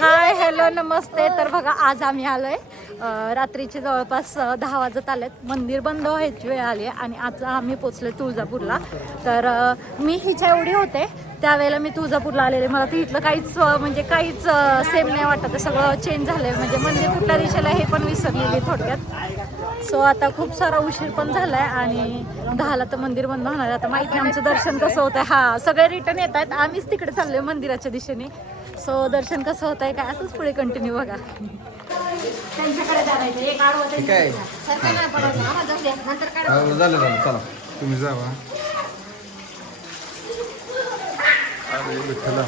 Hi hello नमस्ते. तर बघा आज आम्ही आलोय. रात्रीचे जवळपास दहा वाजत आलेत. मंदिर बंद व्हायची वेळ आली आहे आणि आज आम्ही पोचले तुळजापूरला. तर मी हिच्या एवढी होते. त्यावेळेला मी तुळजापूरला आलेले. मला तर इथलं काहीच म्हणजे काहीच सेम नाही वाटत. सगळं चेंज झालंय. म्हणजे मंदिर कुठल्या दिशेला हे पण विसरलेली थोडक्यात. सो आता खूप सारा उशीर पण झालाय आणि दहाला तर मंदिर बंद होणार आहे. आता माहिती आमचं दर्शन कसं होतंय. हा सगळे रिटर्न येत आहेत. आम्हीच तिकडे चाललोय मंदिराच्या दिशेने. सो दर्शन कसं होत आहे काय असंच पुढे कंटिन्यू बघा. त्यांच्याकडे जायचं एक आडवं ठीक आहे. नंतर हा, झालं झालं चला. तुम्ही जावा. अरे विठ्ठला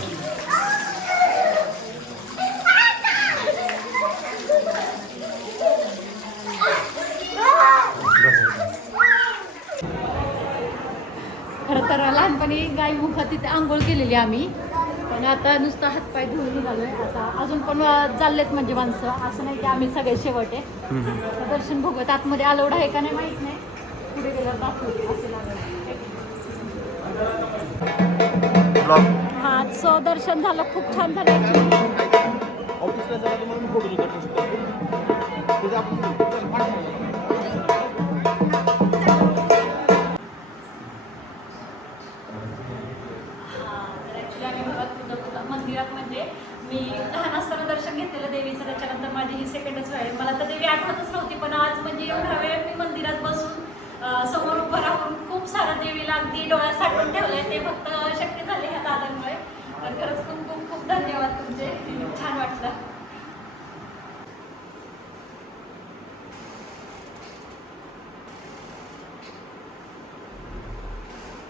खरं तर लहानपणी गाई मुखात तिथे आंघोळ केलेली आम्ही. पण आता नुसतं हातपाय धुवून निघालोय. आता अजून पण चाललेत म्हणजे माणसं. असं नाही की आम्ही सगळे शेवट. आहे दर्शन भोगत आतमध्ये अलाउड आहे का नाही माहीत नाही. पुढे गेल्यावर दाखवते. असं लागलं हा सो दर्शन झालं. खूप छान झालं. माझी ही सेकंडच वेळ आहे. मला तर देवी आठवतच नव्हती पण आज म्हणजे एवढा वेळ मी मंदिरात बसून समोर उभं राहून खूप सारं देवीला अगदी डोळ्यात साठवून ठेवलंय. ते फक्त शक्य झाले ह्या दादांमुळे. तर खरंच खूप खूप खूप धन्यवाद तुमचे. छान वाटलं.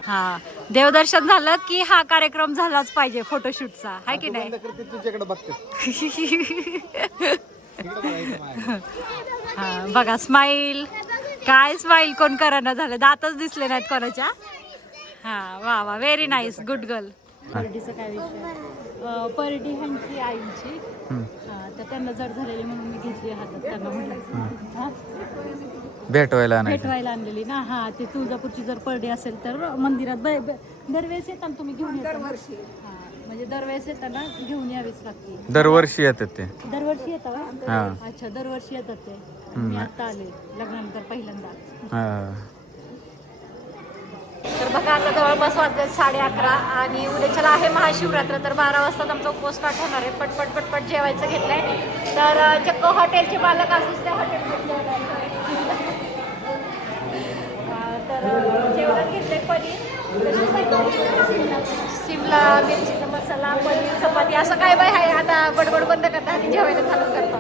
हा. देवदर्शन झालं की हा कार्यक्रम झालाच पाहिजे फोटोशूटचा आहे की नाही? तुझ्याकडे बघते. हा बघा स्माईल काय स्माईल कोण करायला झालं? दातच दिसले नाहीत कोणाच्या. हा वा वा व्हेरी नाईस गुड गर्ल परडीचा काय विषय? परडी ह्यांची आईची. हा, तर त्यांना जड झालेली म्हणून मी घेतली हातात त्यांना म्हटलं. हा? भेटवायला भेटवायला आणलेली ना? हा ते तुळजापूरची जर परडी असेल तर मंदिरात दरवेळेस येताना तुम्ही घेऊन? हा. म्हणजे दरवेळेस येताना घेऊन यावीच लागते. दरवर्षी येतात ते. दरवर्षी येतात का? हा. अच्छा दरवर्षी येतात ते. मी आता आले लग्नानंतर पहिल्यांदा. हा. तर बघा आता जवळपास वाजले साडे अकरा आणि उद्याच्याला आहे महाशिवरात्र. तर बारा वाजता आमचा उपवास स्टार्ट होणार आहे? पटपट पटपट जेवायचं घेतलंय. तर अं, चक्क हॉटेलचे मालक अजून त्या हॉटेलमध्ये तर अं, जेवणात घेतलंय पनीर. शिमला मिरचीचा मसाला पनीर चपाती असं काय बाय आहे? आता बडबड बंद करता आणि जेवायला चालू करता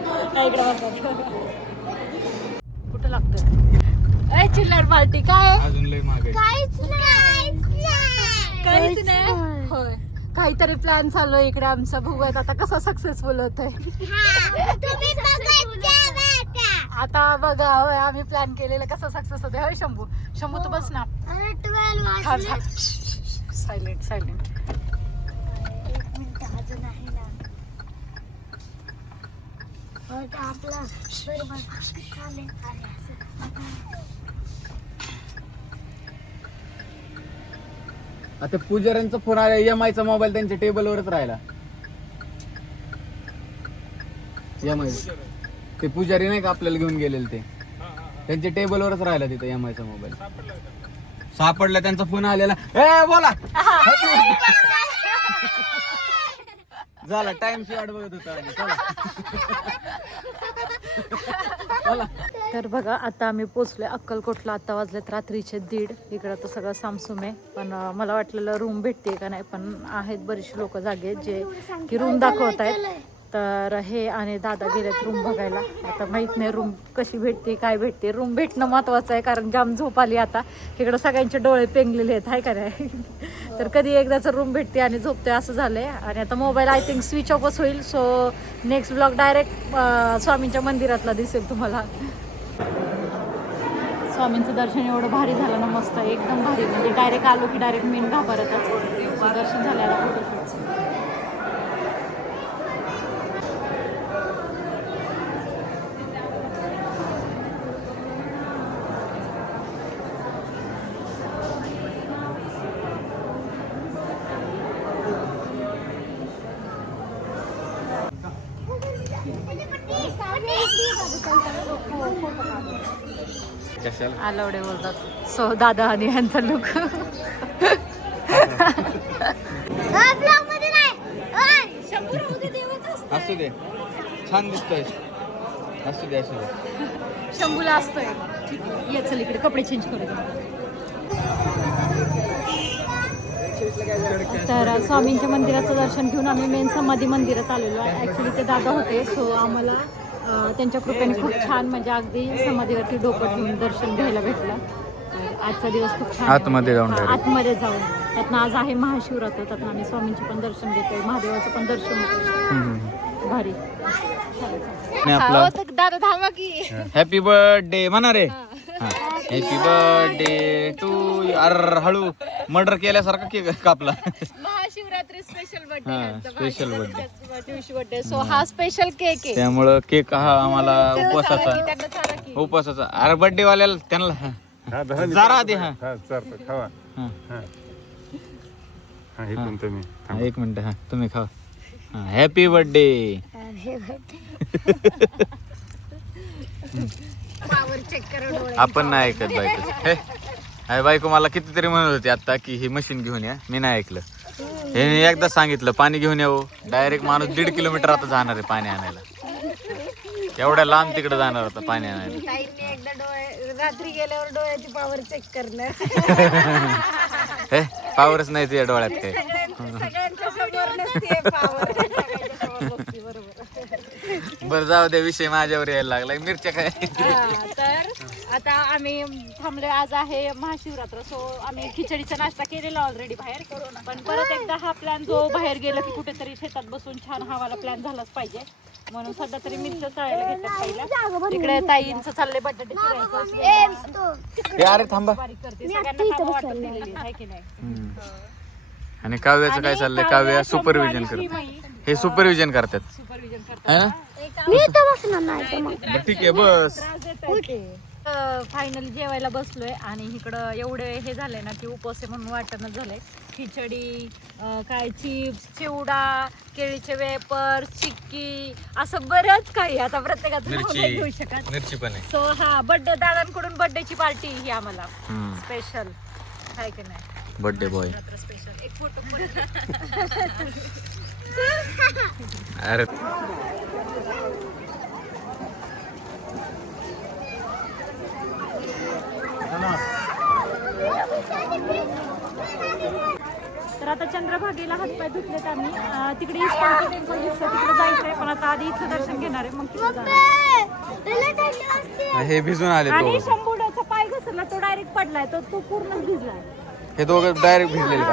कुठं लागतं ए चिल्लर पार्टी काय? अजून लय मागे काहीच नाही. होय. काहीतरी प्लॅन चालू आहे इकडे आमचा. बघूयात आता कसा सक्सेसफुल होतोय. आता बघा होय आम्ही प्लॅन केलेलं कसं सक्सेस होतोय. होय शंभू. शंभू तू बस ना. सायलेंट सायलेंट आता पुजाऱ्यांचा फोन आला एम आयचा मोबाईल त्यांच्या टेबलवरच राहिला. एम आय ते पुजारी नाही का आपल्याला घेऊन गेलेले ते? त्यांच्या टेबलवरच राहिला तिथे एम आयचा मोबाईल सापडला त्यांचा फोन आलेला. ए बोला. झाला टाइम वाट बघत होता आम्ही. चला. चला तर बघा आता आम्ही पोचलोय अक्कलकोटला. आता वाजलेत रात्रीचे दीड. इकडं तर सगळं सामसूम आहे. पण अं, मला वाटलेलं रूम भेटते का नाही पण आहेत बरीचशी लोक जागे जे की रूम दाखवत आहेत तर हे आणि दादा गेलेत रूम बघायला. आता माहीत नाही रूम कशी भेटते काय भेटते. रूम भेटणं महत्वाचं आहे कारण जाम झोप आली आता. इकडं सगळ्यांचे डोळे पेंगलेले आहेत हाय का नाही? तर कधी एकदाच रूम भेटते आणि झोपते असं झालंय. आणि आता मोबाईल आय थिंक स्विच ऑफच होईल. सो नेक्स्ट ब्लॉग डायरेक्ट स्वामींच्या मंदिरातला दिसेल तुम्हाला. स्वामींचं दर्शन एवढं भारी झालं ना मस्त. एकदम भारी. म्हणजे डायरेक्ट आलो की डायरेक्ट मेन घाबरतच. दर्शन झाल्याला फोटोशूटचं आलवडे बोलतात. सो दादा आणि ह्यांचा लुक असू दे. छान दिसतोय. असू दे असू दे. शंभूला असतोय. ये चल इकडे कपडे चेंज करू. तर स्वामींच्या मंदिराचं दर्शन घेऊन आम्ही मेन समाधी मंदिरात आलेलो आहे. ॲक्च्युली ते दादा होते सो आम्हाला त्यांच्या कृपेने खूप छान म्हणजे अगदी समाधीवरती डोकं ठेवून दर्शन घ्यायला भेटलं. आजचा दिवस खूप छान. आतमध्ये जाऊन. आतमध्ये जाऊन. त्यातनं आज आहे महाशिवरात्र त्यातनं आम्ही स्वामींचे पण दर्शन घेतोय महादेवाचं पण दर्शन होतोय. भारी. दादा थांबा की. हॅपी बर्थडे म्हणा रे. हॅपी बर्थडे टू अर हळू. मर्डर केल्यासारखा केक कापला. महाशिवरात्री स्पेशल हा, special birthday. दिवशी बर्थडे सो हा स्पेशल केक आहे. त्यामुळं केक हा आम्हाला उपवासाचा त्यांना चारा की. उपवासाचा. अरे बर्थडे वाल्याला त्यांना जरा आधी हा. हा चालतं खावा. हा. हा. हे पण तुम्ही हा, एक मिनिट हा. तुम्ही खा हॅपी बर्थडे आपण नाही ऐकत बायको हे अरे बायको मला कितीतरी म्हणत होती आता की ही मशीन घेऊन या. मी नाही ऐकलं. हे एकदा सांगितलं पाणी घेऊन यावं डायरेक्ट माणूस दीड किलोमीटर आता जाणार आहे पाणी आणायला. एवढ्या लांब तिकडे जाणार होता पाणी आणायला. ताईंनी एकदा डोळे रात्री गेल्यावर डोळ्याची पॉवर चेक करणं हे पावरच नाही तुझ्या डोळ्यात काय सगळ्यांच्या समोर नसते पॉवर बरं जाऊ दे विषय माझ्यावर यायला लागला मिरच्या काय हा, तर आता आम्ही थांबलो आज आहे महाशिवरात्र सो आम्ही खिचडीचा नाश्ता केलेला ऑलरेडी बाहेर. पण परत एकदा हा प्लॅन जो बाहेर गेला की कुठेतरी शेतात बसून छान हवाला प्लॅन झालाच पाहिजे. म्हणून सध्या तरी मिरच्या तळायला घेतात पहिला. इकडे ताईंचं चाललंय बटाटे चिरायचं. हे अरे थांबा. बारीक करते सगळ्यांना कामं वाटून दिलेली, आहे की नाही? हम्म. आणि काव्याचं काय चाललंय? काव्या सुपरविजन करत. हे सुपरविजन करतात. सुपरविजन है ना? बरं, ठीक आहे बस. फायनली जेवायला बसलोय आणि इकडं एवढे हे झाले ना की उपवास म्हणून वाटणं झालंय. खिचडी अं, काय चिप्स चिवडा केळीचे वेपर चिक्की असं बरंच काही आता प्रत्येकाचं नाव नाही मिरची घेऊ शकत. मिरची पण आहे. सो हा बर्थडे दादांकडून बर्थडेची पार्टी ही आम्हाला. स्पेशल काय की नाही? बर्थडे बॉय स्पेशल एक फोटो अरे. तर आता चंद्रभागेला हातपाय धुतलेत आम्ही. तिकडे इस्कॉनचं टेम्पल दिसतं तिकडे जायचंय पण आता आधी इथलं दर्शन घेणार आहे. मग तिकडे जाणार हे भिजून आले आणि शंभूडाचा पाय घसरला तो डायरेक्ट पडलाय तो तो पूर्णच भिजलाय. हे दोघं डायरेक्ट भिजलेले.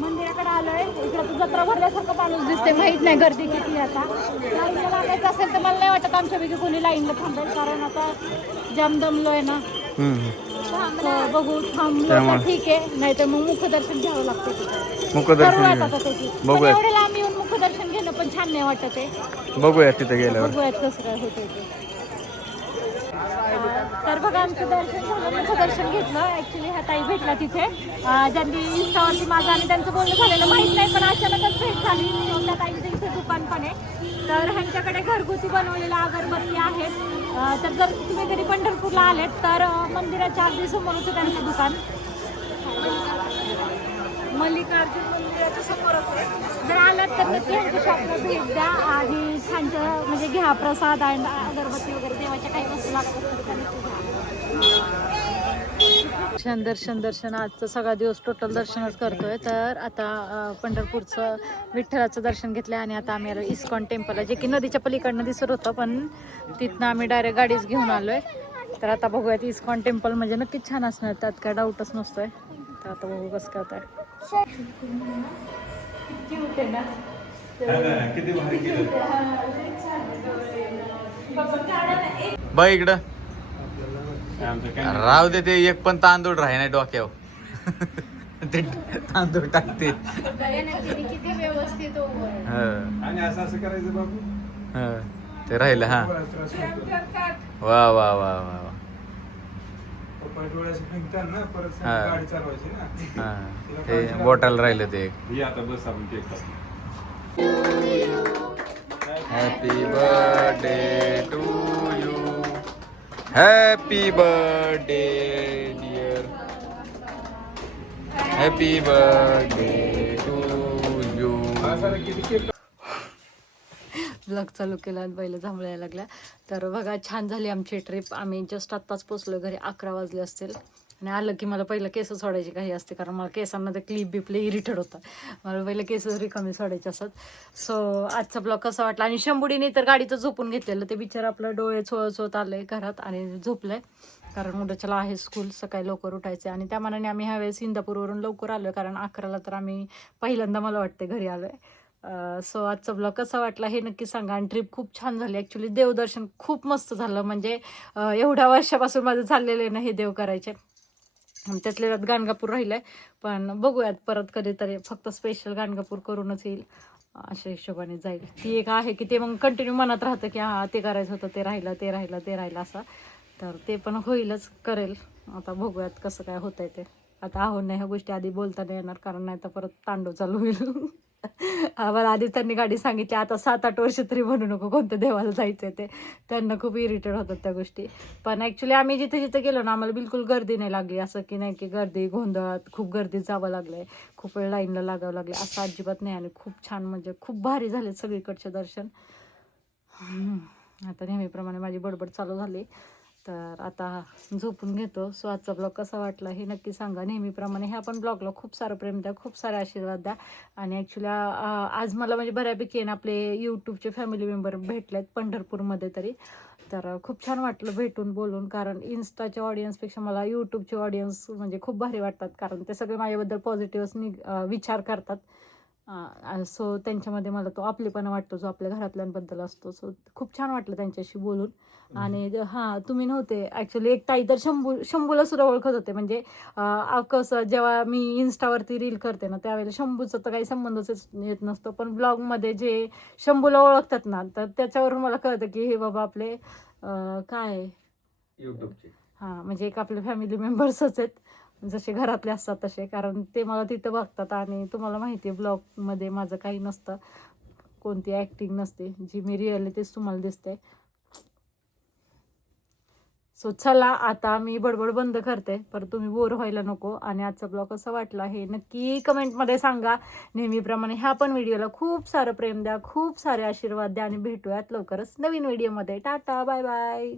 मंदिराकडे आलोय. इकडे जत्रा भरल्यासारखं माणूस दिसते माहीत नाही गर्दी किती आता. लाईनला लागायचं असेल तर मला नाही वाटत आमच्यापैकी कोणी लाईनला थांबेल कारण आता जाम दमलोय ना. बघू थांबलो तर ठीक आहे. नाही तर मग मुखदर्शन घ्यावं लागतं मुखदर्शन करूयात छान नाही वाटत आहे. बघूया तिथे गेल्यावर. बघूयात कसं काय होतंय ते. अं, तर बघा आमचं दर्शन झालं. मुख दर्शन घेतलं. ऍक्च्युली ह्या ताई भेटला तिथे. ज्यांनी इंस्टावरती माझं आणि त्यांचं बोलणं झालेलं माहीत नाही पण अचानकच भेट झाली. त्या ताईंचं इथे दुकान पण आहे. तर ह्यांच्याकडे घरगुती बनवलेल्या अगरबत्ती आहेत. तर जर तुम्ही कधी पंढरपूरला आलेत तर मंदिराच्या अगदी समोरच त्यांचं दुकान. मल्लिकार्जुन मंदिराच्या समोरच आहे. जर आलात तर नक्की शॉपला भेट द्या आणि छानचं म्हणजे घ्या प्रसाद आणि अगरबत्ती वगैरे देवाच्या काही वस्तू लागतात दर्शन दर्शन. आजचा सगळा दिवस टोटल दर्शनच करतोय. तर आता पंढरपूरचं विठ्ठलाचं दर्शन घेतलं आणि आता आम्ही आलो इस्कॉन आहे जे की नदीच्या पलीकडनं दिसत होतं पण तिथनं आम्ही डायरेक्ट गाडीच घेऊन आलोय. तर आता बघूयात इस्कॉन टेम्पल म्हणजे नक्कीच छान असणार त्यात काय डाऊटच नसतोय. तर आता बघू कसं होतंय बघ इकडं. राहू दे ते एक पण तांदूळ राही नाही डोक्यावर. ते तांदूळ टाकते. किती व्यवस्थित हं, आणि असं असं करायचं बाबू? हं. ते राहिलं हा. वा वा वा वा वा. परत डोळ्याची निघतात ना परत हा. गाडी चालवायची ना. हा. ते बोटाला राहिलं ते. ही आता बस आपण केक कापू. Happy birthday to you happy birthday dear happy birthday to you हा, सारा किती केक ब्लॉग चालू केला आणि बैल जांभळायला लागल्या तर बघा छान झाली आमची ट्रिप आम्ही जस्ट आत्ताच पोचलो घरी अकरा वाजले असतील. आणि आलं की मला पहिलं केस सोडायची काही असते कारण मला केसांना ते क्लिप बिपले इरिटेड होतं मला पहिलं केस रिकामी सोडायचे असत सो आजचा ब्लॉग कसा वाटला? आणि शंभुडीने तर गाडीचं झोपून घेतलेलं. ते बिचार आपलं डोळे चोळत आलं आहे घरात आणि झोपलंय. कारण मुलाच्याला आहे स्कूल सकाळी लवकर उठायचे आणि त्या मनाने आम्ही ह्यावेळेस इंदापूरवरून लवकर आलो कारण अकराला तर आम्ही पहिल्यांदा मला वाटते घरी आलोय. सो आजचा ब्लॉग कसा वाटला हे नक्की सांगा. आणि ट्रिप खूप छान झाली. ॲक्च्युली देवदर्शन खूप मस्त झालं. म्हणजे एवढ्या वर्षापासून माझं चाललेलं आहे ना हे देव करायचे. त्यातल्या त्यात गाणगापूर राहिलं आहे पण बघूयात परत कधीतरी. फक्त स्पेशल गाणगापूर करूनच येईल. अशा हिशोबाने जाईल. ती एक आहे की ते मग कंटिन्यू मनात राहतं की हां ते करायचं होतं. ते राहिलं ते राहिलं ते राहिलं असं. तर ते पण होईलच करेल. आता बघूयात कसं काय होतंय ते. आता आहो नाही ह्या गोष्टी आधी बोलता नाही येणार. कारण नाही तर परत तांडव चालू होईल. आम्हाला आधीच त्यांनी गाडी सांगितली आता सात आठ वर्ष तरी म्हणू नको कोणत्या देवाला जायचं ते. त्यांना खूप इरिटेड होतात त्या गोष्टी. पण ॲक्च्युली आम्ही जिथे जिथे गेलो ना आम्हाला बिलकुल गर्दी नाही लागली. असं की नाही की गर्दी गोंधळात खूप गर्दीत जावं लागलंय. खूप वेळ लाईनला लागावं लागलं असं अजिबात नाही. आणि खूप छान म्हणजे खूप भारी झाले सगळीकडचे दर्शन. आता नेहमीप्रमाणे माझी बडबड चालू झाली. तर आता झोपून घेतो. सो आजचा ब्लॉग कसा वाटला हे नक्की सांगा. नेहमीप्रमाणे ह्या पण ब्लॉगला खूप सारं प्रेम द्या खूप सारे आशीर्वाद द्या. आणि ॲक्च्युली आज मला म्हणजे बऱ्यापैकी आहे ना आपले यूट्यूबचे फॅमिली मेंबर भेटले आहेत पंढरपूरमध्ये तरी. तर खूप छान वाटलं भेटून बोलून. कारण इन्स्टाच्या ऑडियन्सपेक्षा मला यूट्यूबचे ऑडियन्स म्हणजे खूप भारी वाटतात. कारण ते सगळे माझ्याबद्दल पॉझिटिव्ह विचार करतात. सो त्यांच्यामध्ये मला तो आपलेपणा वाटतो जो आपल्या घरातल्यांबद्दल असतो. सो खूप छान वाटलं त्यांच्याशी बोलून. आणि हां तुम्ही नव्हते. ॲक्च्युली एक ताई तर शंभू शंभूला सुद्धा ओळखत होते. म्हणजे कसं जेव्हा मी इन्स्टावरती रील करते ना त्यावेळेला शंभूचा तर काही संबंधच येत नसतो. पण ब्लॉगमध्ये जे शंभूला ओळखतात ना तर त्याच्यावरून मला कळतं की हे बाबा आपले काय? हां म्हणजे एक आपले फॅमिली मेंबर्सच आहेत. जसे घरातले असतात तसे कारण ते मला तिथं बघतात आणि तुम्हाला माहिती आहे ब्लॉगमध्ये माझं काही नसतं कोणती ॲक्टिंग नसते जी मी रिअलिटीच तुम्हाला दिसते. सो चला आता मी बडबड बंद करते पर तुम्ही बोर व्हायला नको आणि आजचा ब्लॉग कसा वाटला हे नक्की कमेंटमध्ये सांगा. नेहमीप्रमाणे ह्या पण व्हिडिओला खूप सारं प्रेम द्या खूप सारे आशीर्वाद द्या आणि भेटूयात लवकरच नवीन व्हिडिओमध्ये टाटा बाय बाय